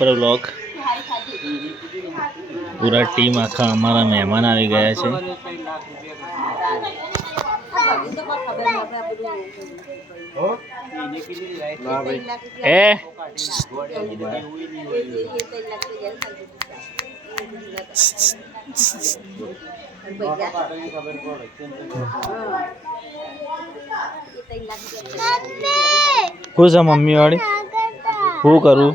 પર વ્લોગ પૂરા ટીમ આખા અમારા મહેમાન આવી ગયા છે। खुश है मम्मी वाली हूँ करूँ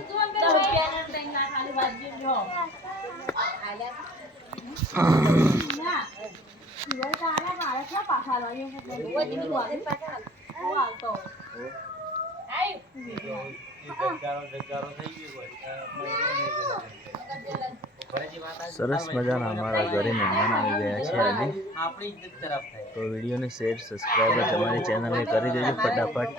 सरस मजाना हमारा घरे मेहमान आ गया है आज। तो वीडियो ने शेयर सब्सक्राइब हमारे चैनल में कर दीजिए फटाफट।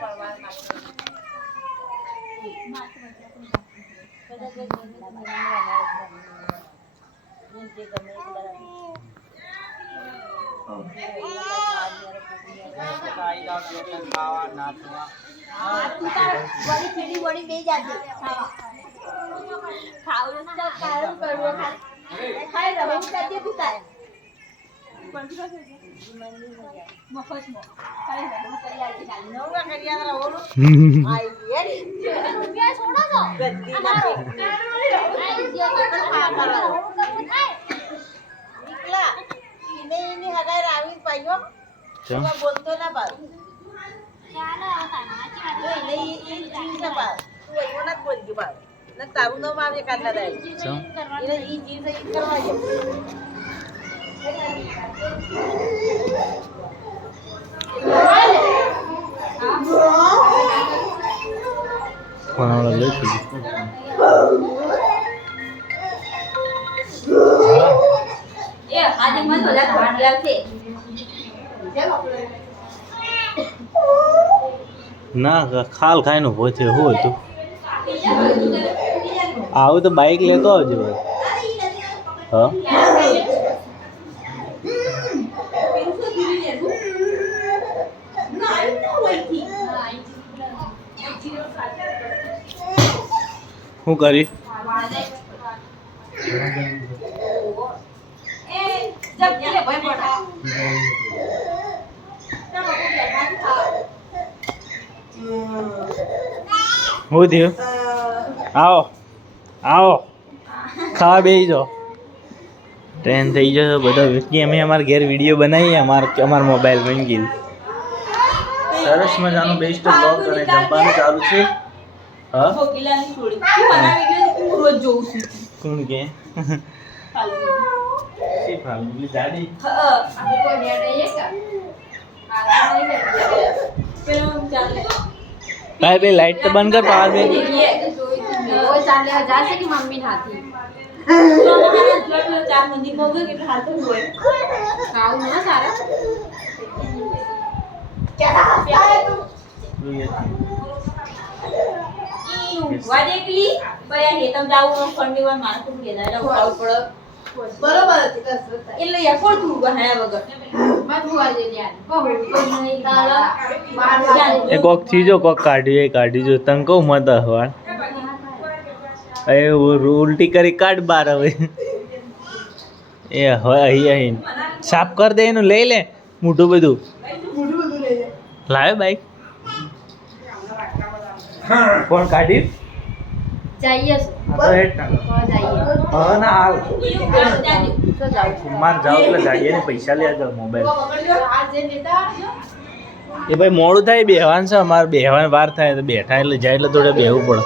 बोलतो ना बाळ कोणाच बोलती बाळ न तारू न मागे काढला जाईल ही जीव करवा ना खाल खाई नो वो थे हो तो आओ तो बाइक लेतो आवજો हाँ हूँ करी હું થયું આવો આવો ખાવા બેસી જાઓ ટ્રેન થઈ જશે બધા વ્યક્તિ અમે અમારા ઘેર વિડીયો બનાવીએ અમારા મોબાઈલમાં એમ કીધું સરસ મજાનો બેસ્ટ બ્લોગ અને જમવાનું ચાલુ છે। હા કોણ કે સી ફાલગુલી દાડી भाई भाई लाइट तो बंद कर पावर पे वो चाले हजार से की मम्मी नहाती चार मंदिर में गए कि हाथ में हुए खाओ ना सारा क्या वा देख ली बया हे तम जाऊ खंडीवर मारकून गेला जाऊ पड बरोबर હતી कसरत એટલે એફોર્ડ તું બનાયા વગર મત હુઆ દે યાર કહો નહીં તારા બાર એ કોક ચીજો કોક કાઢી જો તન કહું મત હવાળ એ ઉલટી કરી કાઢ બાર હવે એ હવે અહીં સાફ કર દે એનું લઈ લે મોટું બધું લઈ લે લાવે બાઈક કોણ કાઢી चाहिए तो हेड ना हां ना हाल मार जाओ એટલે ગાડીએ ને પૈસા લે જાવ મોબાઈલ એ ભાઈ મોડું થાય બેહવાન છે અમાર બેહવાન વાર થાય તો બેઠા એટલે જાય એટલે થોડે બેહવું પડે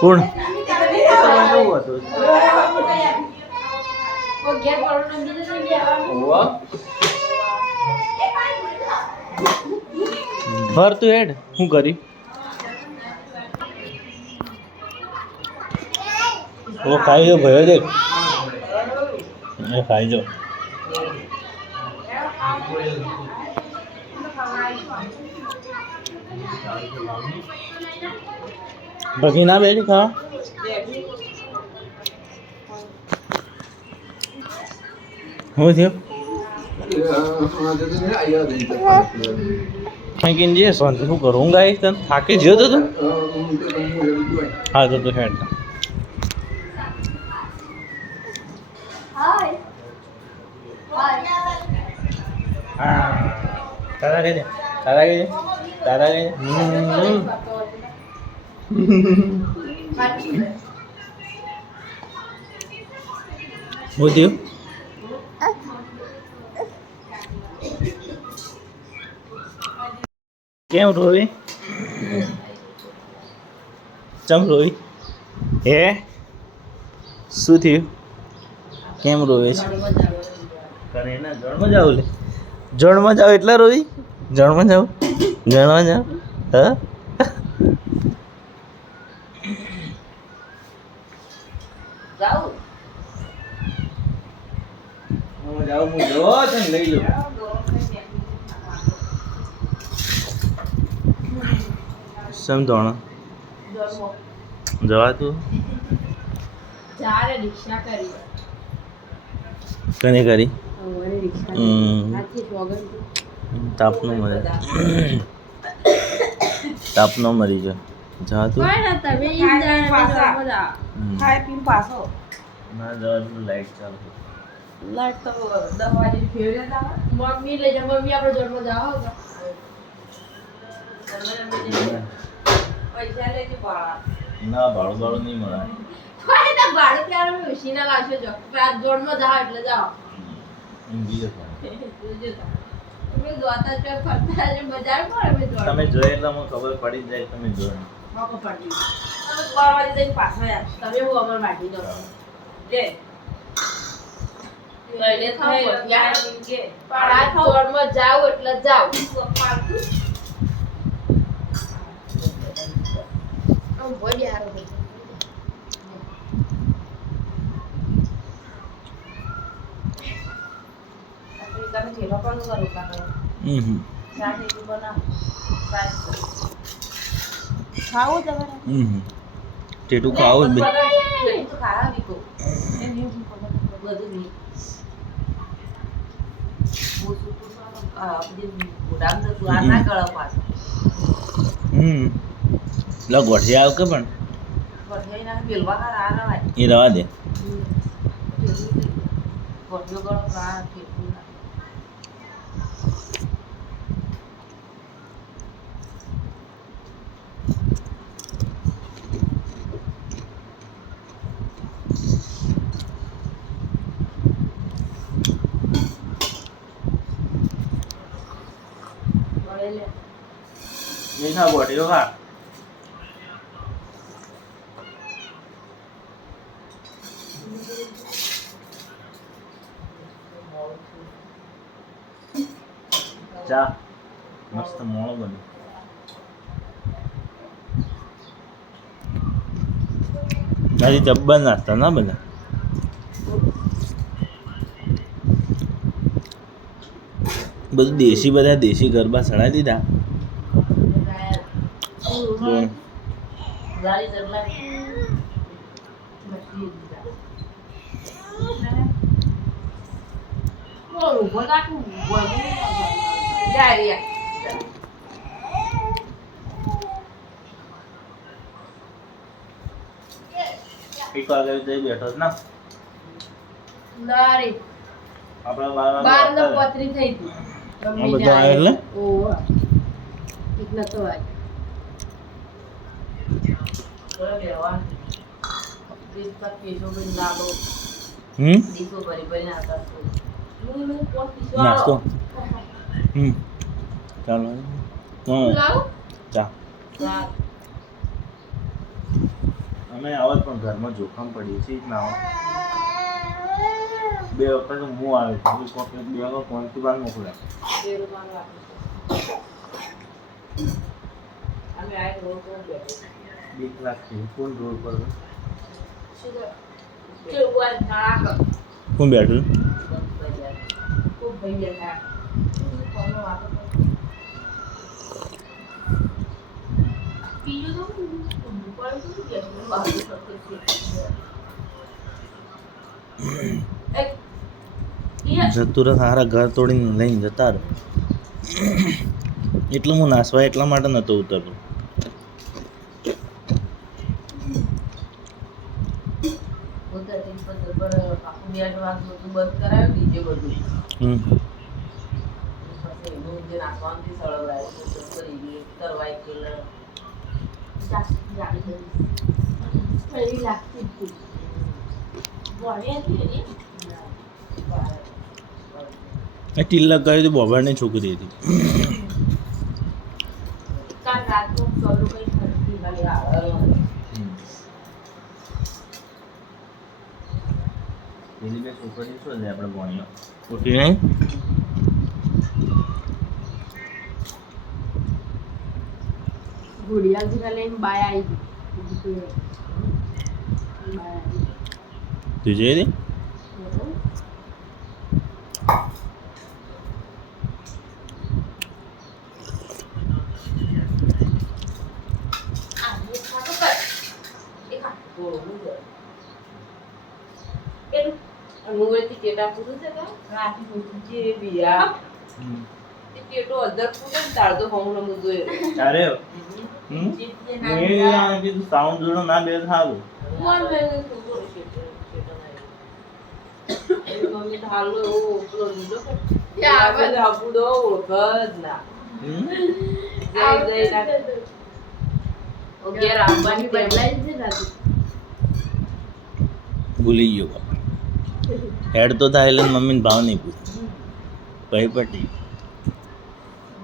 કોણ ભર તું હેડ હું કરી वो खाई जो भयो देख ये खाई जो बाकी ना बैठी खा हो थयो ફેંકીને જઈએ શાંતિ શું કરું ઊંઘ આવી તને થાકી જ્યો તો તું હા તો તું હેડ હાય તારા કઈ તારા કઈ તારા કઈ શું થયું કેમ રોવી ચમ રોવી હે શું થયું કેમ રોવે છે કરે ના જણમાં જાવ લે જણમાં જાવ એટલા રોવી જણમાં જાવ હા જાઉં હું જો તને લઈ લો સમજણ જવા તું કને કરી તાપનો મરે તાપનો મરી જાય જવા તું ના જવા તું લાઈટ ચાલુ લાઈટ તો 10 વાગે ફેરવે મમ્મી લઈ જા મમ્મી આપણે જન્મ જાવ પૈસા લેજો બાળા ના ભાડું નહીં મળે કોઈ ના ભાડું ત્યારે મેં ઉશીના લાવશો જો રાત જોડમાં જાવ એટલે જાઓ બીજો તમે જોતા છો ફરતા છે બજાર પર અમે જોડ તમે જોઈ એટલે મને ખબર પડી જ જાય તમે જોઈ મોકો પડી તમે 12 વાગે જઈને પાછા યાર તમે હું અમર માટી દો લે લઈને થાવ યાર કે પાડા જોડમાં જાવ એટલે જાવ પાડતું બોલી હારો તમે જેલો પણ કરું કાકા ચાટે તું બના ખાવું તમારે ટેટુ ખાવું જ તો ખાવા બીકો એ ન્યુ બધું ની બોસુ તો આપણી ગોડામ તો તું આ ના ગળો પાછો લો ગોઠી આવ કે પણ ગોઠી ના બેલવા હાર આ ના એ રવા દે ગોઠ્યો ગળો કા કે નહીં ખા ગોઠીઓ ખા ચા મસ્ત મોળો બન્યો હજી જબ્બર નાસ્તા ના બધા બધું દેશી બધા દેશી ગરબા સડાઈ દીધા ગાડી જરલા મોરું બોલાતું બોલું જારિયા એક વાગે જઈ બેઠો જ ના નારી આપણા 12 ને 35 થઈ ગઈ આ બધું આવે એટલે ઓહ એટલા તો આય બોલે લેવા દીસ તક કેજો બન લાલો દીસો ભરી ભરી નાતા હું પોત પીસવા નાસ્તો ચાલો લાવ ચા અમે આવત પણ ઘરમાં જોખમ પડીએ છીએ ના આવો બે વખત હું આવે છે બે વખત કોન્સ્ટેબલ મોકલ્યા અમે આ રોડ પર બેઠો 1 લાખ થી કોણ રોડ પર કોણ બેઠું ખૂબ ભાઈ બેઠા કોનો વાતો પીજો તો ઉપર તો કે બહાર જતું રહે સારા ઘર તોડીને લઈને જતા રહે એટલે હું નાસવા એટલા માટે નહોતો ઉતરતો. હમ એવી લાગતી જ હતી. વળી હતી ને એ તિલક કરી હતી બોબાની છોકરી હતી. કાલ રાતનું સોલું કઈ ખરીદી વાળી આવે. પેલી બે છોકરી શું છે આપણે ભણીઓ ઉઠી નહીં. ઘોડિયાલથી લઈને બાય આવી ગઈ. તું જોઈ હતી? અરે સાઉન્ડ જોડો ના બે સારું. ભૂલી ગયો બાપા. હેડ તો થાય એટલે મમ્મીને ભાવ નહીં પૂછે. ભાઈ પટી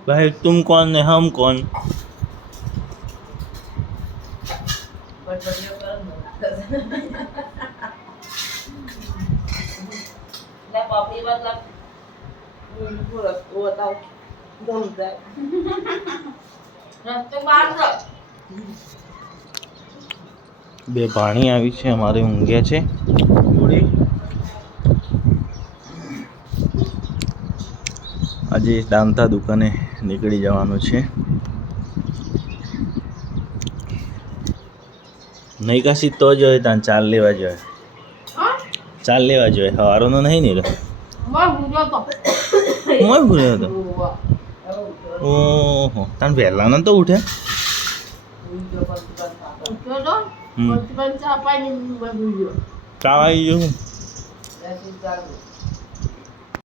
ભાઈ તુમ કોણ ને હમ કોણ. બે પાણી આવી છે અમારે ઊંઘ્યા છે. આજે દામતા દુકાને નીકળી જવાનું છે. નહીં કાશી તો જોઈએ ત્યાં ચાલ લેવા જોઈએ. ચાલ લેવા જોઈએ સવારનો નહીં ને મોય ભૂલ્યો હતો. ઓહો તાન વહેલા ન તો ઉઠે. ચા આવી ગયું.